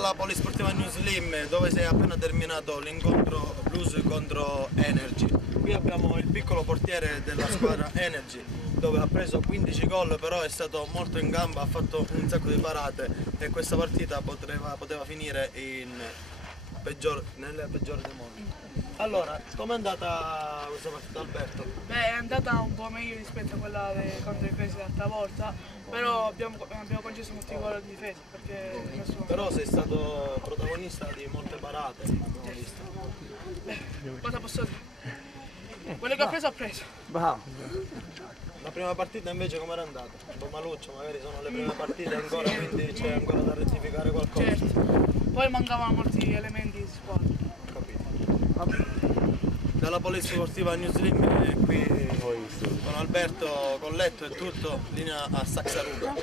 dalla Polisportiva New Slim, dove si è appena terminato l'incontro Blues contro Energy. Qui abbiamo il piccolo portiere della squadra Energy, dove ha preso 15 gol, però è stato molto in gamba, ha fatto un sacco di parate e questa partita poteva finire nel peggiore dei modi. Allora, com'è andata questa partita, Alberto? Beh, è andata un po' meglio rispetto a quella contro i Difesi l'altra volta, però abbiamo concesso molti gol di difesa perché Però sei stato protagonista di molte parate, abbiamo visto. cosa posso dire? Quello che ho preso. Bravo. La prima partita invece com'era andata? Un po' maluccio, magari sono le prime partite ancora, quindi c'è ancora da rettificare qualcosa. Certo. Poi mancavano molti elementi di squadra. Capito. Dalla Polisportiva New Slim qui con Alberto Colletto è tutto, linea a Saxaruga.